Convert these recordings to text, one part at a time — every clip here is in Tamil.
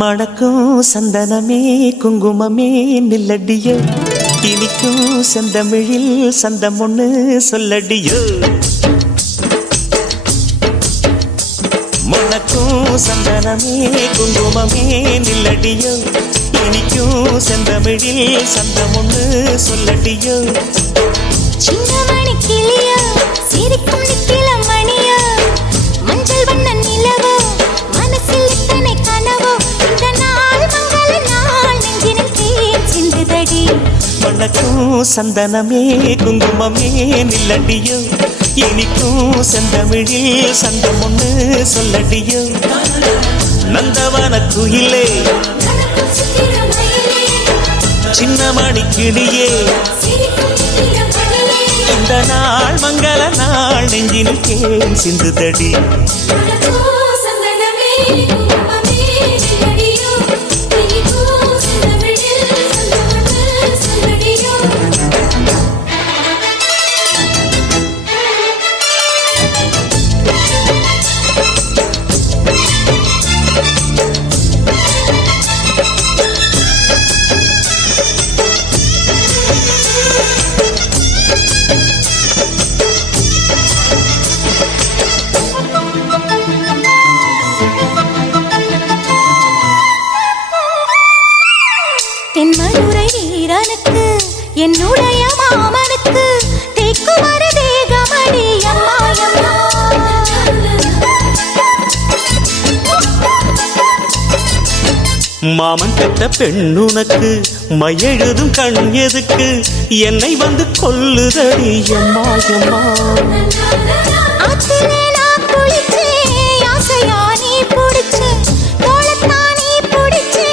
மணக்கும் சந்தனமே குங்குமமே நில்லடியோ, இனிக்கும் செந்தமிழில் சந்தம் ஒண்ணு சொல்லடியோ. மணக்கும் சந்தனமே குங்குமமே நில்லடியோ, இனிக்கும் செந்தமிழில் சந்தம் ஒண்ணு சொல்லடியோ. சின்னமணி கிளியோ சிரிக்கும் நிக்கிலம் மணியோ, மஞ்சள் வண்ண நிலவோ மனசில் இத்தனை கனவோ, இந்த நாள் மங்கள நாள் நெஞ்சினில் தேன் சிந்துதடி. மணக்கும் சந்தனமே குங்குமமே நில்லடியோ, இனிக்கும் செந்தமிழில் சந்தம் ஒண்ணு சொல்லடியோ. நந்தவன குயிலே சின்னமணி கிளியே, இந்த நாள் மங்கள நாள் நெஞ்சினில் தேன் சிந்துதடி. தென்மதுரை வீரனுக்கு என்னுடைய மாமனுக்கு தேக்குமர தேகமடி அம்மா அம்மா. மாமன் பெற்ற பெண்ணுனக்கு மையெழுதும் கண் எதுக்கு, என்னை வந்து கொல்லுதடி அம்மா அம்மா. ஆத்திலே நான் குளிச்சேன் ஆசையா நீ பிடிச்சே, தோளத்தான் நீ பிடிச்சே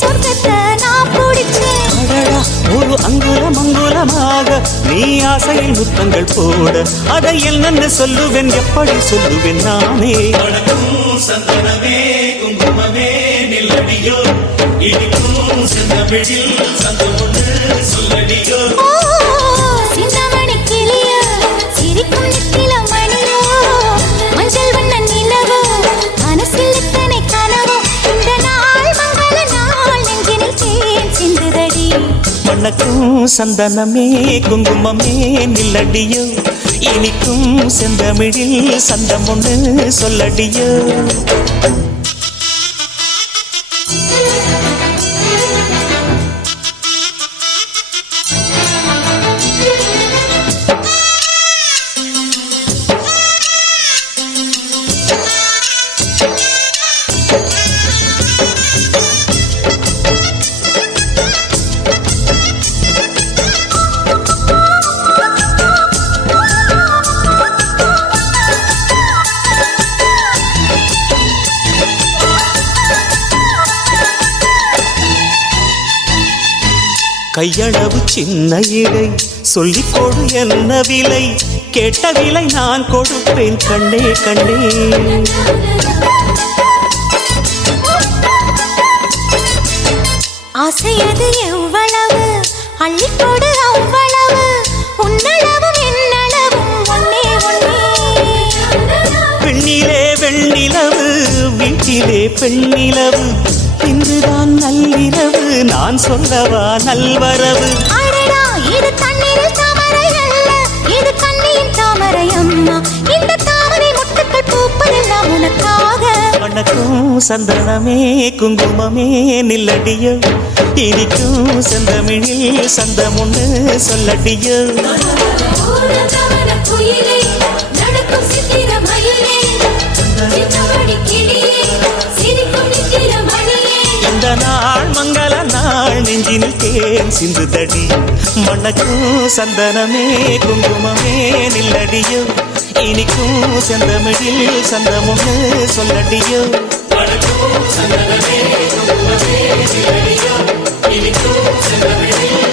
சொர்க்கத்தை நான் பிடிச்சேன். அடடா ஒரு அங்குலம் அங்குலமாக நீ ஆசையில் முத்தங்கள் போட, அதை என்னன்னு சொல்லுவேன் எப்படி சொல்லுவேன் நானே. சந்தனமே குங்குமமே நில்லடியோ, இனிக்கும் செந்தமிழில் சந்தம் ஒண்ணு சொல்லடியோ. சின்னமணி கிளியோ சிரிக்கும் நிக்கிலம் மணியோ, மஞ்சள் வண்ண நிலவோ மனசில் இத்தனை கனவோ, இந்த நாள் மங்கள நாள் நெஞ்சினில் தேன் சிந்துதடி. மணக்கும் சந்தனமே குங்குமமே நில்லடியோ, இனிக்கும் செந்தமிழில் சந்தம் ஒண்ணு சொல்லடியோ. கையளவு சின்ன இடை சொல்லிக் கொடு என்ன விலை, கேட்ட விலை நான் கொடுப்பேன் கண்ணே கண்ணே. ஆசையது எவ்வளவு அள்ளிக்கொடு அவ்வளவு, உன்னளவும் என்னளவும் ஒன்னே ஒன்னே. பெண்ணிலே வெண்ணிலவு வீட்டிலே பெண்ணிலவு, இன்றுதான் நள்ளிரவு நான் சொல்லவா நல்வரவு. அடடா இது தண்ணீரில் தாமரை அல்ல, இது கண்ணியின் தாமரை அம்மா, இந்த தாமரை முட்டுக்கள் பூப்பதெல்லாம் உனக்காக. மணக்கும் சந்தனமே குங்குமமே நில்லடியோ, இனிக்கும் செந்தமிழில் சந்தம் ஒண்ணு சொல்லடியோ. இந்த நாள் மங்கள நாள் நெஞ்சினில் தேன் சிந்துதடி. மணக்கும் சந்தனமே குங்குமமே நில்லடியோ, இனிக்கும் செந்தமிழில் சந்தம் ஒண்ணு சொல்லடியோ. மணக்கும் சந்தனமே குங்குமமே நில்லடியோ, இனிக்கும் செந்தமிழில்